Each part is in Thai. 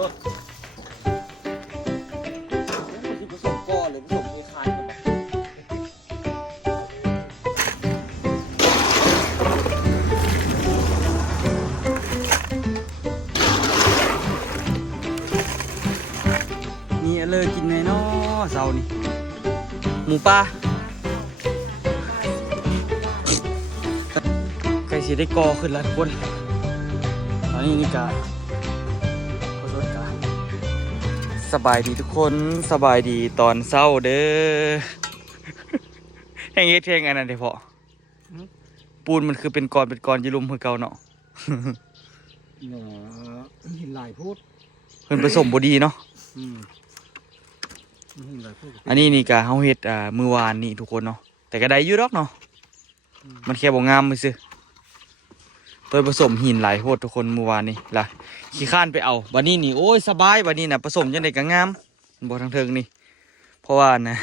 รถที่ผสมก้อนหรือผสมคล้ายๆกันแบบนี่เลยกินไงเนาะเสาร์นี่หมูปลาใกล้สิได้กอขึ้นแล้วทุกคนตอนนี้นี่กาขอโทษกาสบายดีทุกคนสบายดีตอนเศร้าเด้อแห้งเฮ็ดแห้งอันนั้นเด้อพอปูนมันคือเป็นก้อนยิลุมคือเก่าเนาะเนาะหินหลายพูดเพิ่นผสมบ่ดีเนาะอันนี้นี่กะเฮาเฮ็ดมื้อวานนี่ทุกคนเนาะแต่ก็ได้อยู่ดอกเนาะมันแค่บ่งามซื่อตัวผสมหินหลายโพดทุกคนมื้อวานนี่ล่ะขี้ข้านไปเอาบัดนี้นี่โอ้ยสบายบัดนี้น่ะผสมจังได๋ก็งามบ่ทางเทิงนี่เพราะว่านะ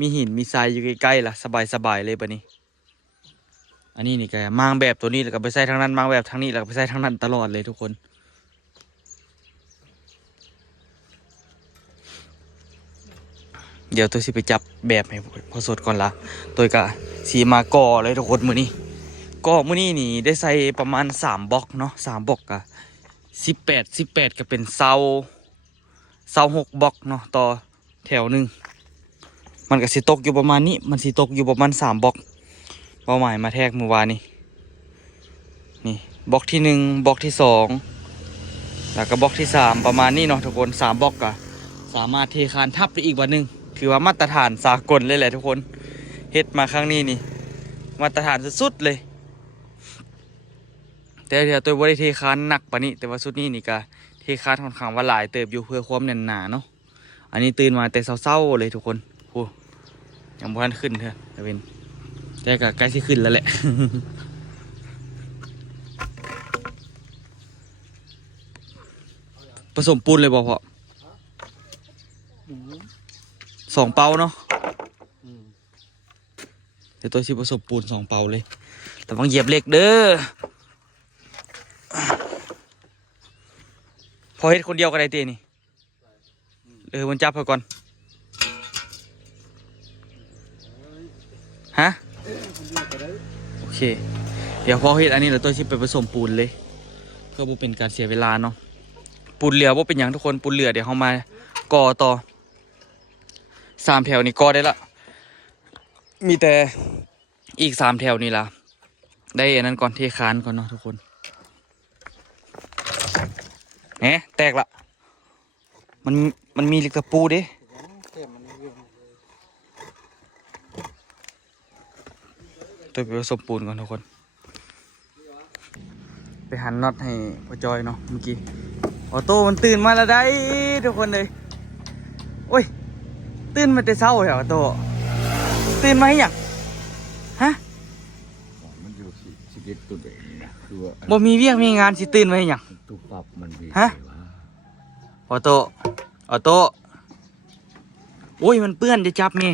มีหินมีทรายอยู่ใกล้ๆล่ะสบายเลยบัดนี้อันนี้นี่ก็มางแบบตัวนี้แล้วก็ไปใส่ทางนั้นมางแบบทางนี้แล้วก็ไปใส่ทางนั้นตลอดเลยทุกคนเดี๋ยวตัวสิไปจับแบบให้พอสดก่อนละตัวก็สีมาก่อเลยทุกคนมื้อนี้ก็มื้อนี้นี่ได้ใส่ประมาณ3บล็อกเนาะ3บล็อกอะ18ก็เป็น26บล็อกเนาะต่อแถวหนึ่งมันก็สิตกอยู่ประมาณนี้มันสิตกอยู่ประมาณ3บล็อกเป้าหมายมาแทกเมื่อวานนี้นี่บล็อกที่1บล็อกที่2แล้วก็บล็อกที่3ประมาณนี้เนาะทุกคน3บล็อกก็สามารถเทคานทับได้อีกวันหนึ่งคือว่ามาตรฐานสากลเลยแหละทุกคนเฮ็ดมาครั้งนี้นี่มาตรฐานสุดๆเลยแต่เดี๋ยวตัวบริเทคานหนักปะนี้แต่ว่าสุดนี้นี่ก็เทคานค่อนข้างว่าหลายเติบอยู่เพื่อความแน่นหนาเนาะอันนี้ตื่นมาแต่เช้าๆเลยทุกคนโอ้ยังบ่ทันขึ้นเถอะแต่เป็นแต่ก็ใกล้ที่ขึ้นแล้วแหละ ผสมปูนเลยบอกพอ2เปาเนาะเดี๋ยวตัวชิผสมปูน2เปาเลยแต่ต้องเหยียบเหล็กเด้อพอเฮ็ดคนเดียวก็ได้เต้นี่มันจับไปก่อนฮะโอเคเดี๋ยวพอเฮ็ดอันนี้เดี๋ยวตัวชิไปผสมปูนเลยเพื่อบ่เป็นการเสียเวลาเนาะปูนเหลือว่าเป็นอย่างทุกคนปูนเหลือเดี๋ยวเขามาก่อต่อ3แถวนี่ก่อได้ละมีแต่อีก3แถวนี่ล่ะได้อันนั้นก่อนเทคานก่อนเนาะทุกคนแหมแตกละมันมีเหล็กตะปูดิตัวไปผสมปูนก่อนทุกคนไปหันน็อตให้พ่อจอยเนาะเมื่อกี้ออโต้มันตื่นมาแล้วได้ทุกคนเลยโอ้ยตื่นมาแต่เช้าเหรอออโต้ตื่นมาให้หยังฮะมันอยู่ชีวิตตัวเองนะคือว่าบ่มีเวียกมีงานสิตื่นมาให้หยังตุปรับมันดีฮะออโต้โอ้ยมันเปื้อนจะจับไง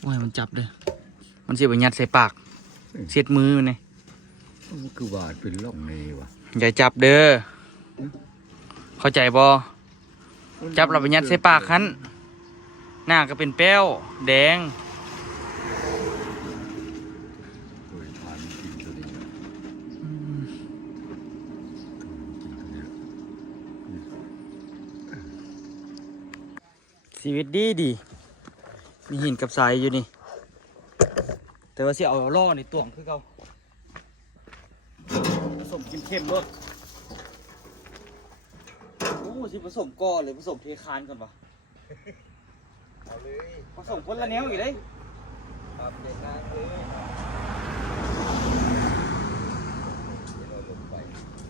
โอ้ยมันจับเลยมันเสียบยัดใส่ปากเสียดมือมันไงมันคือบาดเป็นร่องในวะอย่าจับเด้อเข้าใจบ่จับเราไปยัดใส่ปากคันหน้าก็เป็นแป้วแดงชีวิตดีมีหินกับทรายอยู่นี่แต่ว่าสิเอาล่อในต่วงคือเขาผสมเข้มๆรสโอ้สิผสมก้อนเลยผสมเทคานก่อนปะเอาเลยผสมคนละแนวอยู่เลยครับเด็กนะเลย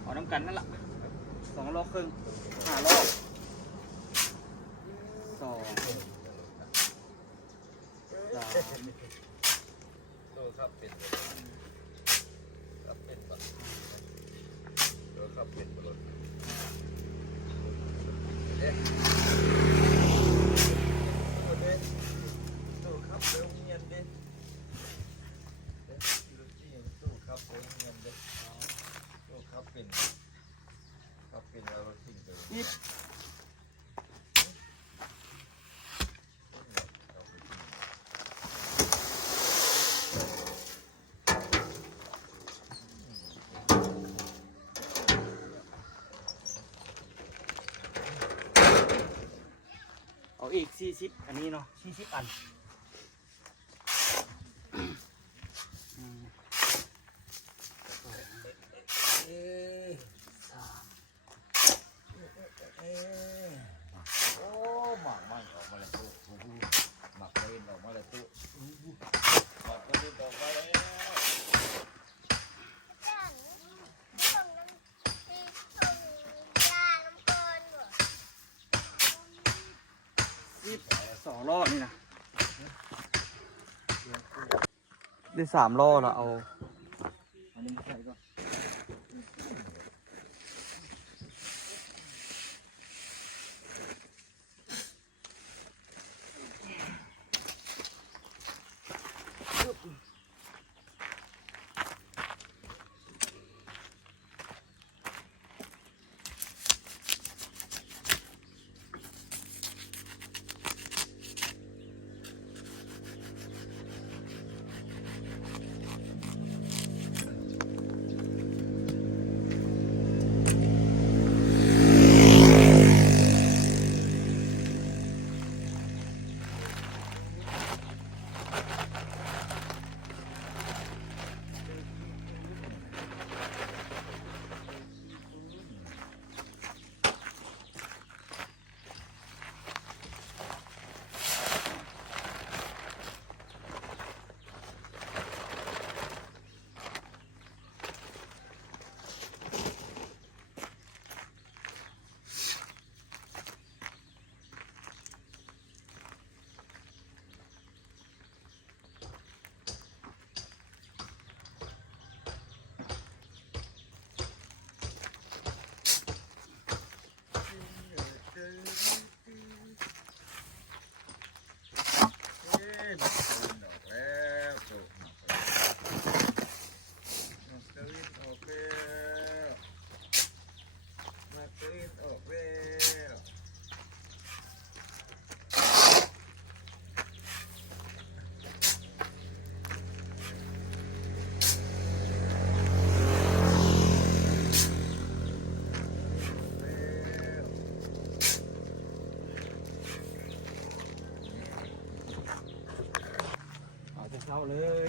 เอาน้ำกันนั่นแหละ2 รอบครึ่ง5 รอบ2 3ครับเป็นครับเป็นก่อนครับเป็นก่อนเอ๊ะตู้ครับเร็วเงียบดิตู้ครับเร็วเงียบดิตู้ครับเป็นเราสิ่งเดียว เอาอีก40อันนี้เนาะ40อันโอ้หมักไม่ออกมาแล้วตู้หมักเล่นออกมาแล้วตู้หมักเล่นออกมาแล้ว 2ล้อนี่นะได้3ล้อแล้วเอา อันนี้มาใส่ก่อน เข้าเลย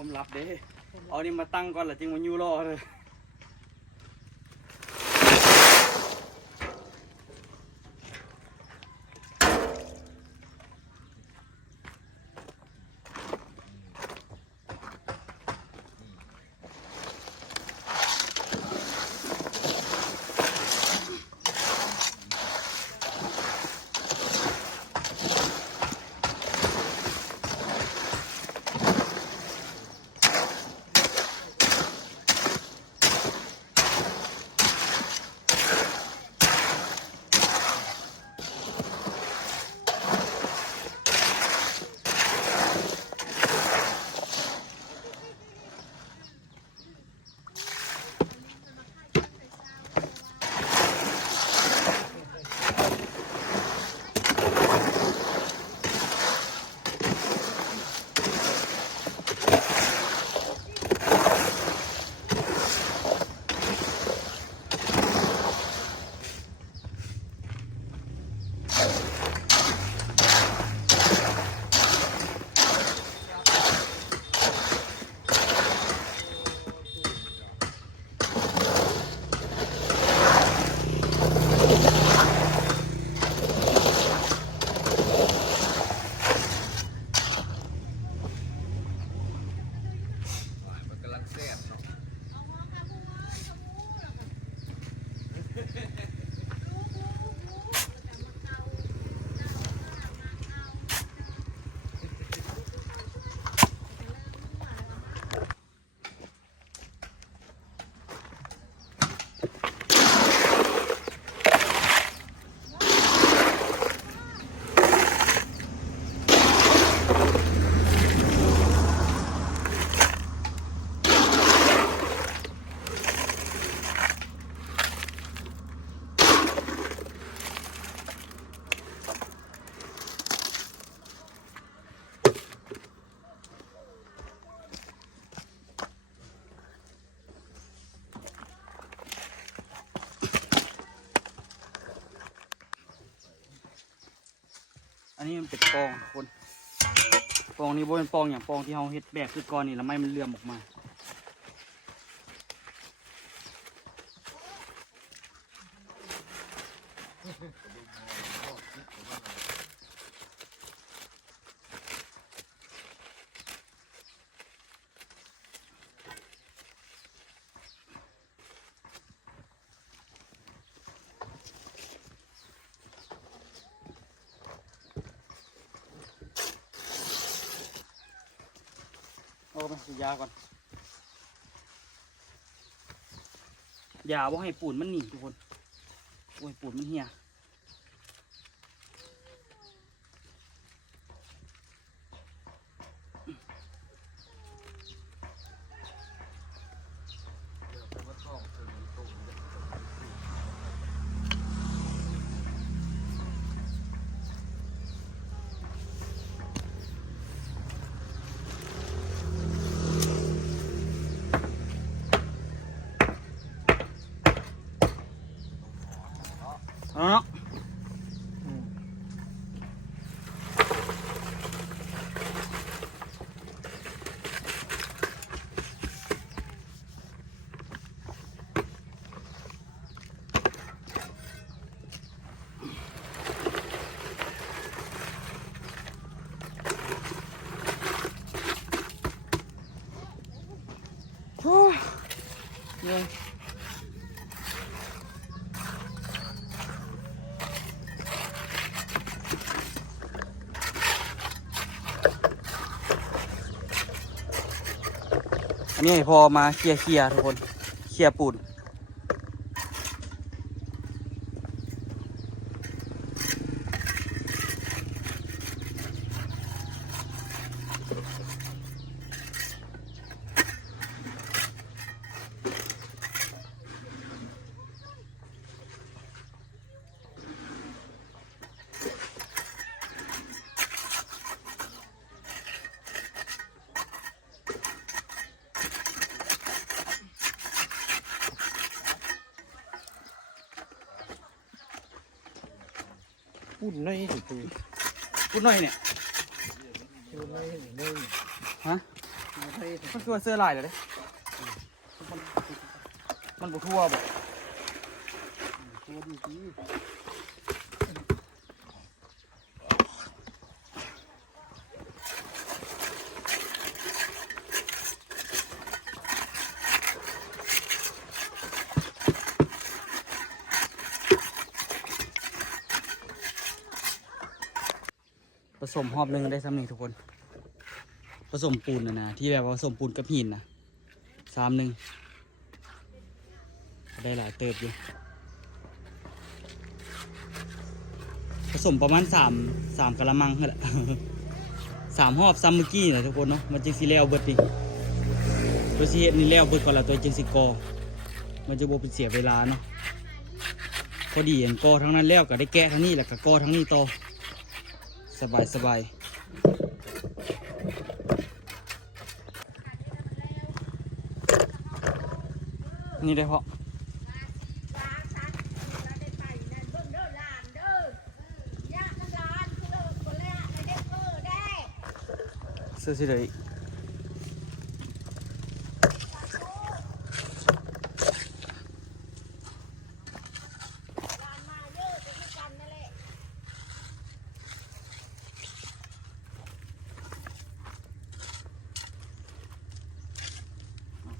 ผมรับเด้เอานี่มาตั้งก่อนแล้วจึงมายูรอเลย อันนี้มันเป็นปองทุกคนปองนี้บ่เป็นปองอย่างปองที่เราเฮ็ดแบบคือก่อนนี่แล้วไม้มันเลื่อมออกมาเอาไปสูยาก่อนยาบ่ให้ปูนมันหนีทุกคนโอ้ยปูนมันเหี่ยเอาเนาะโอ้ยเหนื่อยอันนี้พอมาเคลียร์ทุกคนเคลียร์ปูนพูดน้อยสิตัว พูดหน่อยเนี่ย พูดน้อยสิน้อย ฮะ มันคือว่าเสื้อลายเหรอเด้มันบุทั่วบ่ ตัวดีดี ผสมหอบหนึ่งได้ซ้ำหนึ่งทุกคน ผสมปูนนะที่แบบว่าผสมปูนกับหินนะ3-1ได้หลายเติบอยู่ผสมประมาณ3กะละมังนั่นแหละ 3 หอบซ้ำเมื่อกี้นะทุกคนเนาะมันจึงสิแล้วเบิดดิตัวสิเฮ็ดนี่แล้วเบิดก่อนละตัวจึงสิกอมันจะบ่เป็นเสียเวลาเนาะพอดีอันกอทั้งนั้นแล้วก็ได้แกะทั้งนี้แล้วก็กอทั้งนี้ต่อสบายนี่ได้เพาะเสื้อสีเหลืองอีก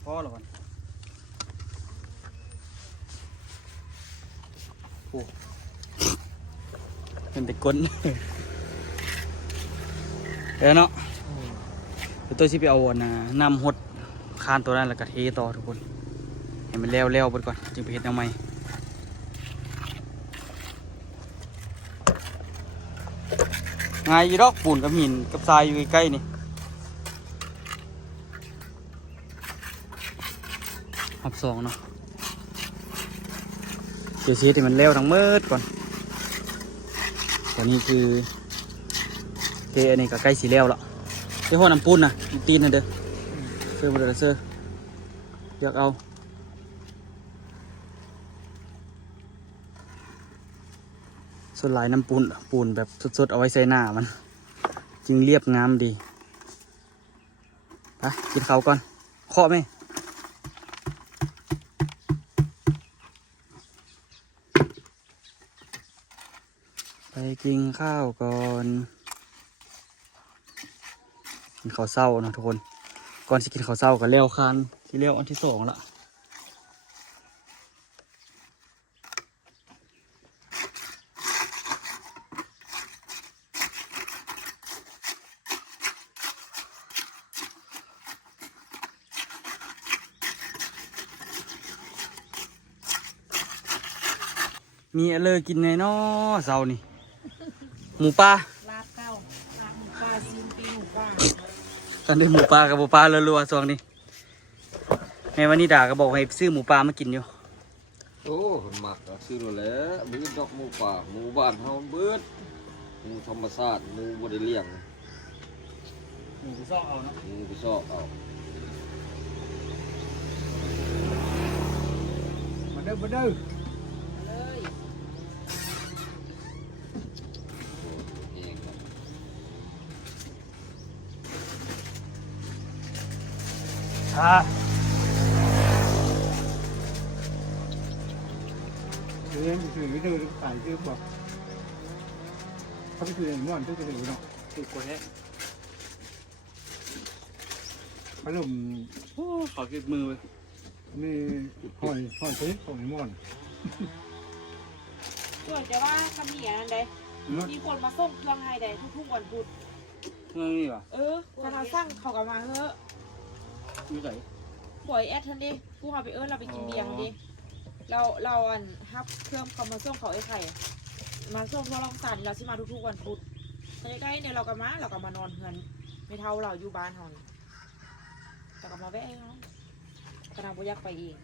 พอแล้วก่อนโอ้เป็นแต่ก้น เดี๋ยวเนาะเดี๋ยวตัวที่ไปเอาน้ำหดคานตัวนั้นแล้วก็เทต่อทุกคนให้มันแล้วไปก่อนจึงไปเฮ็ดแนวใหม่ง่ายอยู่ดอกปูนกับหินกับทรายอยู่ใกล้ๆนี่รอบ2เนาะเดี๋ยวชี้ให้มันแล้วทั้งหมดก่อนตอนนี้คือเทอันนี้ก็ใกล้สีแล้วแล้วเดี๋ยวห่อน้ำปูนนะตีนนะเด้อเสื้อมาเด้อเสื้อเลือกเอา ส่วนหลายน้ำปูนแบบสดๆเอาไว้ใส่หน้ามันจึงเรียบงามดีไปกินข้าวก่อนเคาะไหมไปกินข้าวก่อนกินข้าวเศร้านะทุกคนก่อนจะกินข้าวเศร้าก็เลี้ยวคันที่เลี้ยวอันที่สองละมีอะไรกินในน้อเสานี่หมูปลา ลาบเก้าลาบหมูปลาซีนปีหมูปลา ตอนนี้หมูปลากับหมูปลารัวๆช่วงนี้แม่วันนี้ด่าก็บอกให้ซื้อหมูปลามากินอยู่ โอ้คนหมักอะซื้อแล้วมือดอกหมูป่าหมูบ้านเฮาเบิดหมูธรรมชาติหมูบ่ได้เลี้ยง หมูซอกเอาเนาะ หมูไปซอกเอา มาเด้อมาเด้อ เลย โอ้เองครับ อ่า เดินถือเดินสายซื้อบอกเขาไปถือง่อนตู้จะถือเนาะ ถูกกว่าแท้ ขนม โอ้ขอเก็บมือไว้ นี่หอยเทสของม่อน ส่วนจะว่าคำเหนียนั่นใดมีคนมาส่งเครื่องให้ใดทุกๆวันพุธ เรื่องนี้ป่ะ ถ้าเราสั่งเขาก็มาเฮ้อะ อยู่ไหน ปล่อยแอดทันดิผู้เขาไปเราไปกินเบียร์ทันดิเราอันฮับเครื่องเขามาส่งเขาไอ้ไข่มาส่งทั่วลองสันเราสิมาทุกๆวันพุธใกล้ๆเนี่ยเราก็มานอนเฮือนไม่เท่าเราอยู่บ้านเฮานี่แต่ก็มาแวะเนาะกระทำบุยักไปเอง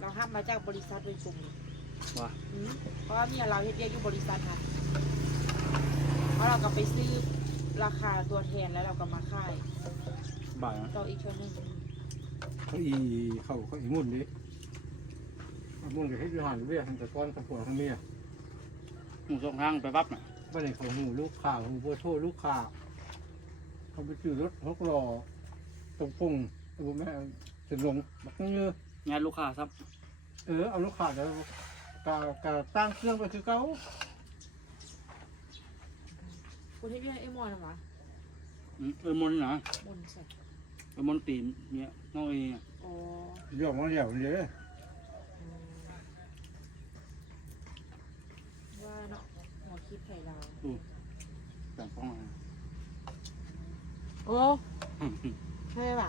เราห้ามมาจากบริษัทโดยตรงนี่ ว่ะ เพราะว่าเมียเราเฮ็ดเรียกอยู่บริษัทค่ะเพราะเราก็ไปซื้อราคาตัวแทนแล้วเราก็มาขาย บ่ายนะ ต่ออีกชั่วนึง เขาอีมุ่นดิมุ่นกับเฮ็ดยูหันเบี้ยทั้งแต่ก้อนทั้งผัวทั้งเมีย หมูสองข้างไปปั๊บน่ะ บ้านไหนเขาหูลูกข่าหูโบโทลูกข่าเขาไปซื้อรถหกล้อตรงปุ่งตัวแม่จะลงบักเงือง านลูกค้าซับ เอาลูกข่าแล้วกาตั้งเครื่องไปคือเขา คุณที่พี่ให้ไอ้มอนนะวะ มนต์นะ มอนใส่ มนต์ตีนเนี่ยน้องเองอ่ะ อ๋อ เดี๋ยวมาเดี๋ยวเลย ว่าเนาะหัวคิดไข่เรา แต่งฟ้องมา โอ้ใช่ป่ะ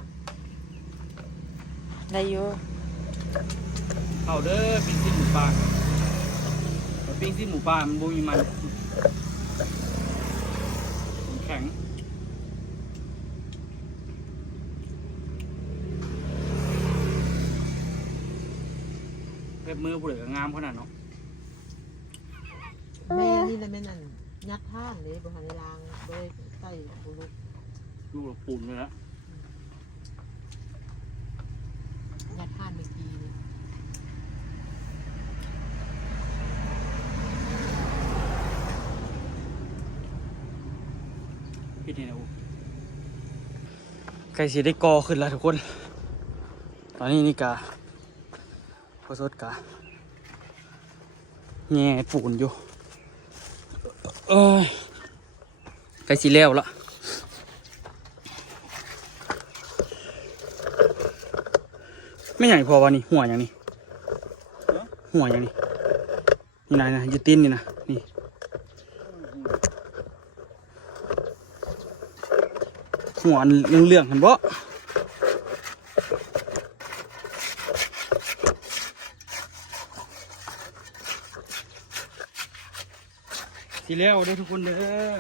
ได้เยอะ เข้าเด้อปิ้งซี่หมูปลาแต่ปิ้งซี่หมูปลามันบ่มีมันแข็งเล็บมือผู้เหลืองามขนาดเนาะ แม่นี่นะแม่นั่นยัดท่านเลยบริหารรางโดยใส่บุรุษ ลูกปูนเลยละ ยัดท่านเมื่อกี้นี่ พี่นี่นะโอ้ไก่สีได้กอขึ้นแล้วทุกคนตอนนี้นี่กาพอสดกาแง่ปูนอยู่ไก่สีแล้วละไม่ใหญ่พอวะนี่หัวอย่างนี้หัวอย่างนี้นี่นะอยู่ตีนนี่นะนี่หัวเหลืองๆเห็นบ่สีแล้วเด้อทุกคนเด้อ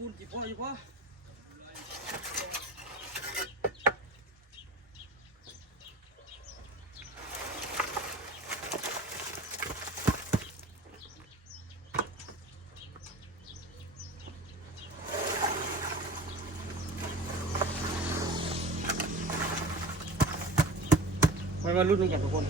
ปูนกี่พ่ออยู่พ่อไว้มารุ่นนึงกันทุกคน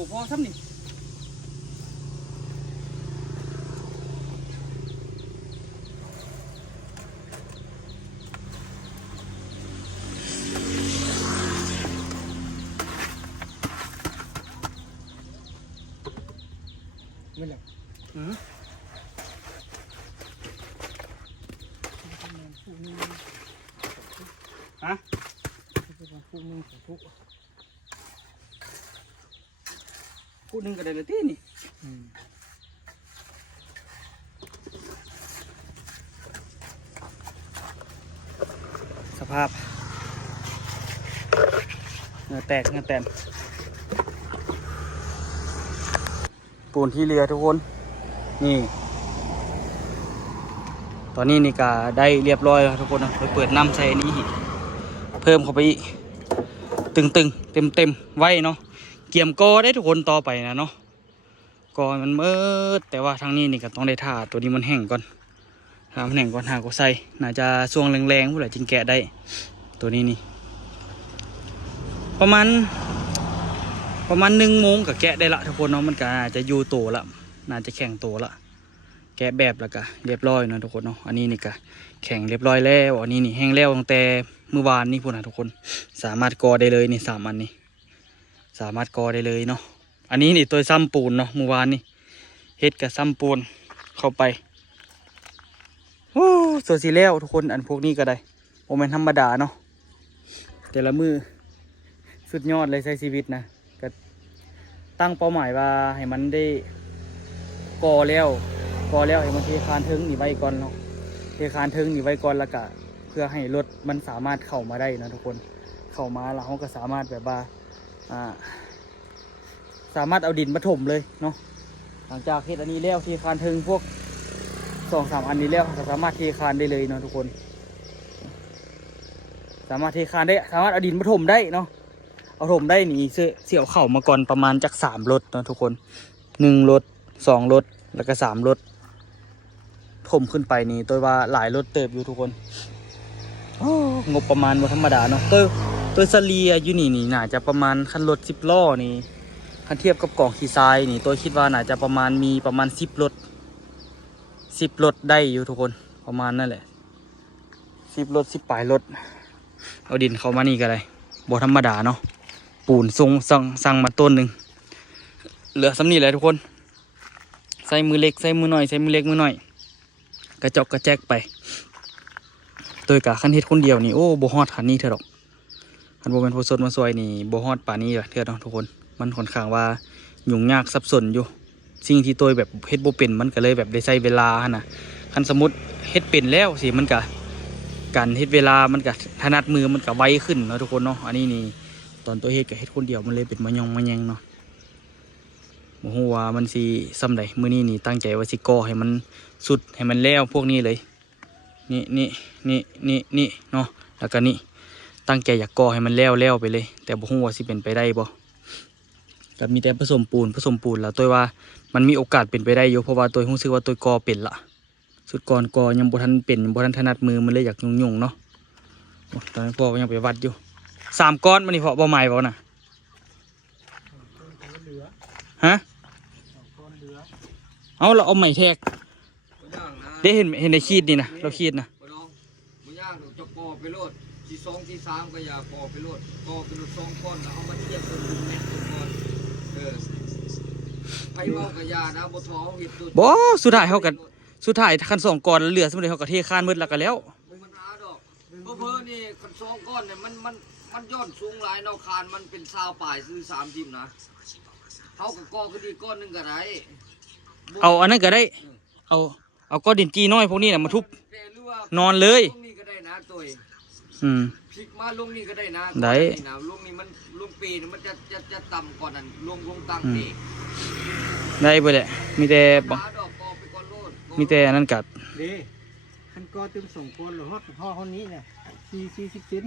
บ่พอซ้ำนี่ไม่แหละฮะพูดหนึ่งก็ได้เลยที่นี่สภาพเนื้อแตกเนื้อแตนปูนที่เรือทุกคนนี่ตอนนี้นี่ก็ได้เรียบร้อยแล้วทุกคนนะไปเปิดน้ำใส่นี้เพิ่มเข้าไปอีกตึงๆเต็มไว้เนาะเกี่ยมกอได้ทุกคนต่อไปนะเนาะกอมันมืดแต่ว่าทางนี้นี่ก็ต้องได้ท่าตัวนี้มันแห้งก่อนถ้ามันแห้งก่อนหาก็ใส่น่าจะช่วงแรงๆผู้ใดจึงแกะได้ตัวนี้นี่ประมาณ1 โมงก็แกะได้ละทุกคนเนาะมันก็น่าจะอยู่โตละน่าจะแข็งโตละแกะแบบแล้วก็เรียบร้อยนะทุกคนเนาะอันนี้นี่ก็แข็งเรียบร้อยแล้วอันนี้นี่แห้งแล้วตั้งแต่เมื่อวานนี่พูดนะทุกคนสามารถกอได้เลยนี่3 อันนี้สามารถกอได้เลยเนาะอันนี้นี่ตัวซ้ำปูนเนาะเมื่อวานนี่เฮ็ดกับซ้ำปูนเข้าไปโอ้ส่วนสีแล้วทุกคนอันพวกนี้ก็ได้โมเมนธรรมดาเนาะแต่ละมือสุดยอดเลยใช้ชีวิตนะก็ตั้งเป้าหมายว่าให้มันได้กอแล้วให้มันเทคานถึงนี่ไว้ก่อนเนาะเทคานถึงนี่ไว้ก่อนแล้วก็เพื่อให้รถมันสามารถเข้ามาได้นะทุกคนเข้ามาแล้วเขาก็สามารถแบบว่าสามารถเอาดินมาถมเลยเนาะหลังจากเฮ็ดอันนี้แล้วเทคานถึงพวก2-3 อันนี้แล้วสามารถเทคานได้เลยเนาะทุกคนสามารถเทคานได้สามารถเอาดินมาถมได้เนาะเอาถมได้นี่เสี่ยวเข่ามาก่อนประมาณจาก3 รถเนาะทุกคน1 รถ 2 รถแล้วก็3 รถถมขึ้นไปนี่ตัวว่าหลายรถเติบอยู่ทุกคนงบประมาณบ่ธรรมดาเนาะตัวเฉลี่ยอยู่นี่น่าจะประมาณคันรถ10 ล้อนี่คันเทียบกับกล่องขี้ทรายนี่ตัวคิดว่าน่าจะประมาณ10 รถได้อยู่ทุกคนประมาณนั่นแหละ10 รถ10 ปลายรถเอาดินเข้ามานี่ก็ได้บ่ธรรมดาเนาะปูนสั่งมาต้นหนึ่งเหลือสำนีเลยทุกคนใส่มือเล็กใส่มือหน่อยใส่มือเล็กมือหน่อยกระจอกกระแจกไปโดยกะคันเฮ็ดคนเดียวนี่โอ้บ่ฮอดคันนี้เถอะดอกคันบ่เป็นผู้สดมาซวยนี่บ่ฮอดป่านนี้เถอะเนาะทุกคนมันค่อนข้างว่า ยุ่งยากสับสนอยู่สิ่งที่ตัวแบบเฮ็ดบ่เป็นมันก็เลยแบบได้ใช้เวลาหั่นน่ะคันสมมุติเฮ็ดเป็นแล้วสิมันก็การเฮ็ดเวลามันก็ถนัดมือมันก็ไวขึ้นเนาะทุกคนเนาะอันนี้นี่ตอนตัวเฮ็ดก็เฮ็ดคนเดียวมันเลยเป็นมะยองมะแยงเนาะบ่ฮู้ว่ามันสิส่ำใดมื้อนี้นี่ตั้งใจว่าสิก่อให้มันสุดให้มันแล้วพวกนี้เลยนี่เนาะแล้วก็นี่ตั้งใจอยากก่อให้มันแล้วไปเลยแต่บ่ฮู้ว่าสิเป็นไปได้บ่ก็มีแต่ผสมปูนแล้วตัวว่ามันมีโอกาสเป็นไปได้อยู่เพราะว่าตัวรู้สึกว่าตัวก่อเป็นละสุดก่อนก่อยังบ่ทันเป็นบ่ทันถนัดมือมันเลยอยากยุ่งๆเนาะโอ้ตอนนี้พ่อก็ยังไปวัดอยู่3ก้อนมันนี่พอบ่ใหม่บ่น่ะฮะเอาเราเอาใหม่แทก บ่ย่างนะ ได้เห็นในขีดนี่นะเราขีดนะ บ่น้องบ่ย่างดอกจะก่อไปโลดที่2ที่3ก็อย่าก่อไปโลดก่อไปโลด2ก้อนแล้วเอามาเทียบกันดูแม่นก่อนไผเว้าก็อย่านะบ่ท้อเฮ็ดตัว บ่สุดท้ายคัน2ก้อนเหลือสมมุติเขาก็เทคานหมดแล้วก็แล้ว บ่มันหาดอกเพิ่นนี่คัน2ก้อนเนี่ยมันย้อนสูงหลายเนาะคานมันเป็น20ปลายซื้อ30นะเฮาก็ก่อคือดีก้อนหนึงก็ได้ เอาอันนั้นก็ได้เอาก้อนดินจีน้อยพวกนี้น่ะมาทุบ แต่หรือว่าน อนเลย ลงนี่ก็ได้นะตัว พลิกมาลงนี่ก็ได้นะ ได้ นี่นะลงนี่มันลงปีนี่มันจะต่ำก่อนนั่นลงตั้งนี่ ได้ไปแหละมีแต่บ่ หาดอกกอไปก่อนโลด มีแต่อันนั้นกัด เด้คันก็ตึมส่งคนหรือฮอดห่อเท่านี้เนี่ย40เซน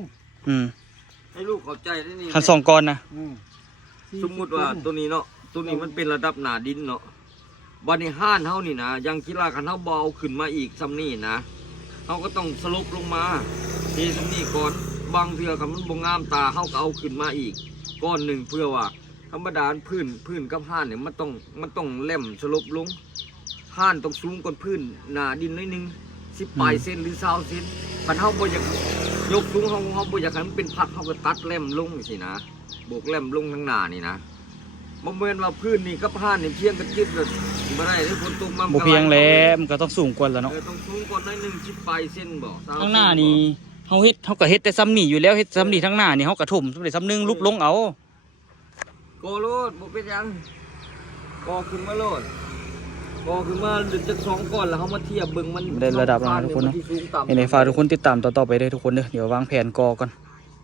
ให้ลูกเข้าใจได้นี่ คัน2ก้อนนะ สมมุติว่าตัวนี้เนาะตัวนี้มันเป็นระดับหนาดินเนาะวันนี้ห้านเฮานี่นะยังกีฬาคันเฮาบ่เอาขึ้นมาอีกซ้ำนี่นะเฮาก็ต้องสลบลงมาทีซ้ำนี่ก่อนบางเทื่อคันมันบ่งามตาเฮาก็เอาขึ้นมาอีกก้อนหนึ่งเพื่อว่าธรรมดาพื้นกับห้านเนี่ยมันต้องเล่มสลบลงห้านต้องสูงกว่าพื้นหนาดินน้อยหนึง10ปลายเซนหรือ20เซนคันเฮาบ่อยากยกสูงเฮาบ่อยากให้มันเป็นพักเฮาก็ตัดเล่มลงจังซี่นะโบกเล่มลงทางหน้านี่นะบ่แม่นว่าพื้นนี่กับห้านนี่เพียงกันจิบเลยบ่ได้เลยฝนตกมา บ่เพียงแล้วมันก็ต้องสูงกว่าแล้วเนาะ ต้องสูงกว่าน้อยหนึง10ปลายเซนบ่20 ข้างหน้านี่เฮาก็เฮ็ดแต่ซ้ำนี่อยู่แล้วเฮ็ดซ้ำนี่ทั้งหน้านี่เฮาก็ถมสำเร็จซ้ำนึงลุกลงเอา โกโลดบ่เป็นหยังกอขึ้นมาโลดกอขึ้นมาดึกจัก2ก้อนแล้วเฮามาเทียบเบิ่งมัน ได้ระดับแล้วนะทุกคนเนาะ มัสิสูงต่ำ ยังไงฝากทุกคนติดตามต่อไปเด้อทุกคนเด้อเดี๋ยววางแผนก่อก่อน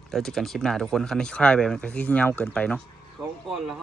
แล้วเจอกันคลิปหน้าทุกคนคันนี้คลายไปมันก็คือเหี่ยวเกินไปเนาะ 2ก้อนแล้ว